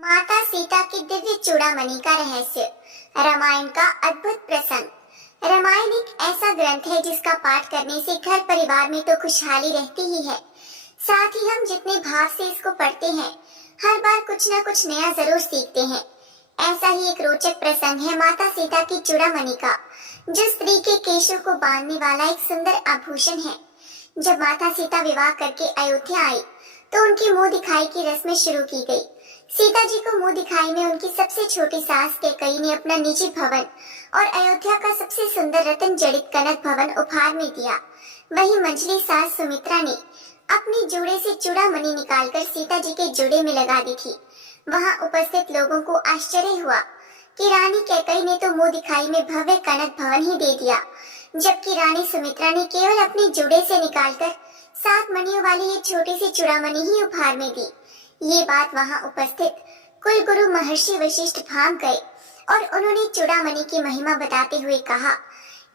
माता सीता की दिव्य चूड़ामणि का रहस्य। रामायण का अद्भुत प्रसंग। रामायण एक ऐसा ग्रंथ है जिसका पाठ करने से घर परिवार में तो खुशहाली रहती ही है, साथ ही हम जितने भाव से इसको पढ़ते हैं हर बार कुछ न कुछ नया जरूर सीखते हैं। ऐसा ही एक रोचक प्रसंग है माता सीता की चूड़ामणि का, जो स्त्री के केशों को बांधने वाला एक सुंदर आभूषण है। जब माता सीता विवाह करके अयोध्या आई तो उनकी मुंह दिखाई की रस्में शुरू की गई। सीता जी को मुंह दिखाई में उनकी सबसे छोटी सास कैकेयी ने अपना निजी भवन और अयोध्या का सबसे सुंदर रत्न जड़ित कनक भवन उपहार में दिया। वहीं मंझली सास सुमित्रा ने अपनी जोड़े से चूड़ामणि निकालकर सीता जी के जोड़े में लगा दी थी। वहां उपस्थित लोगों को आश्चर्य हुआ कि रानी कैकेयी ने तो मुंह दिखाई में भव्य कनक भवन ही दे दिया, जबकि रानी सुमित्रा ने केवल अपने जोड़े से निकालकर 7 मणियों वाली ये छोटी सी चूड़ामणि ही उपहार में दी। ये बात वहां उपस्थित कुलगुरु महर्षि वशिष्ठ भाग गए और उन्होंने चूड़ामणि की महिमा बताते हुए कहा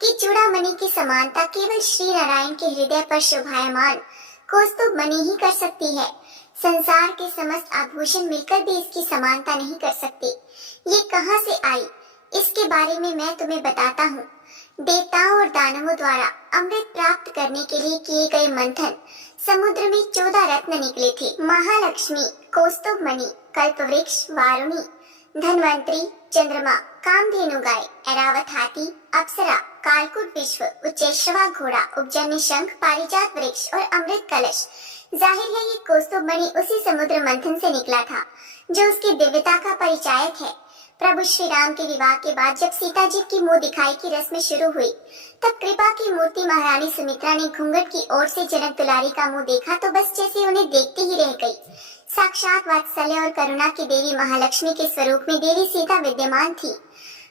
कि चूड़ामणि की समानता केवल श्री नारायण के हृदय पर शोभायमान कौस्तुभ मणि ही कर सकती है। संसार के समस्त आभूषण मिलकर भी इसकी समानता नहीं कर सकते। ये कहां से आई, इसके बारे में मैं तुम्हें बताता हूँ। देवताओं और दानवों द्वारा अमृत प्राप्त करने के लिए किए गए मंथन समुद्र में 14 रत्न निकले थे। महालक्ष्मी, कौस्तुभ मणि, कल्पवृक्ष, वारुणी, धन्वंतरी, चंद्रमा, कामधेनु गाय, ऐरावत हाथी, अप्सरा, कालकूट विश्व, उच्चैश्रवा घोड़ा, उपजन्य शंख, पारिजात वृक्ष और अमृत कलश। जाहिर है ये कौस्तुभ मणि उसी समुद्र मंथन से निकला था जो उसकी दिव्यता का परिचायक है। प्रभु श्री राम के विवाह के बाद जब सीता जी की मुंह दिखाई की रस्में शुरू हुई, तब कृपा की मूर्ति महारानी सुमित्रा ने घूंघट की ओर से जनक दुलारी का मुंह देखा तो बस जैसे उन्हें देखते ही रह गई। साक्षात वात्सल्य और करुणा की देवी महालक्ष्मी के स्वरूप में देवी सीता विद्यमान थी।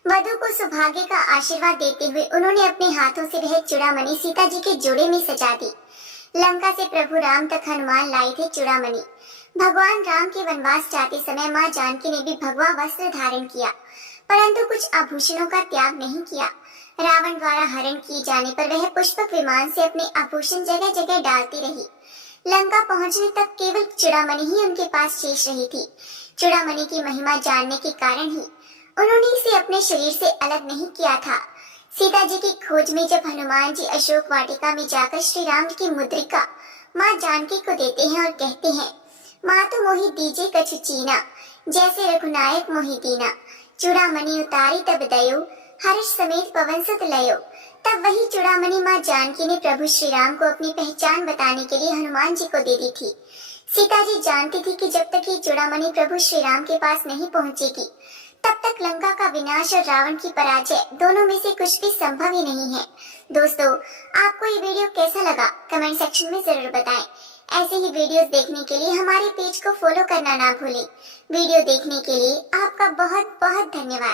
वधु को सौभाग्य का आशीर्वाद देते हुए उन्होंने अपने हाथों से वह चूड़ामणि सीता जी के जोड़े में सजा दी। लंका से प्रभु राम तक हनुमान लाए थे चूड़ामणि। भगवान राम के वनवास जाते समय मां जानकी ने भी भगवा वस्त्र धारण किया, परंतु कुछ आभूषणों का त्याग नहीं किया। रावण द्वारा हरण किए जाने पर वह पुष्पक विमान से अपने आभूषण जगह जगह डालती रही। लंका पहुंचने तक केवल चूड़ामणि ही उनके पास शेष रही थी। चूड़ामणि की महिमा जानने के कारण ही उन्होंने इसे अपने शरीर से अलग नहीं किया था। सीता जी की खोज में जब हनुमान जी अशोक वाटिका में जाकर श्री राम की मुद्रिका माँ जानकी को देते हैं और कहते हैं, माँ तो मोहि दीजे कछु चीना, जैसे रघुनायक मोहि दीना, चूड़ामणि उतारी तब दयो, हर्ष समेत पवन सुत लयो। तब वही चूड़ामणि माँ जानकी ने प्रभु श्री राम को अपनी पहचान बताने के लिए हनुमान जी को दे दी थी। सीता जी जानती थी कि जब तक ये चूड़ामणि प्रभु श्री राम के पास नहीं पहुँचेगी तब तक लंका का विनाश और रावण की पराजय दोनों में से कुछ भी संभव ही नहीं है। दोस्तों, आपको ये वीडियो कैसा लगा कमेंट सेक्शन में जरूर बताएं। ऐसे ही वीडियोस देखने के लिए हमारे पेज को फॉलो करना ना भूलें। वीडियो देखने के लिए आपका बहुत बहुत धन्यवाद।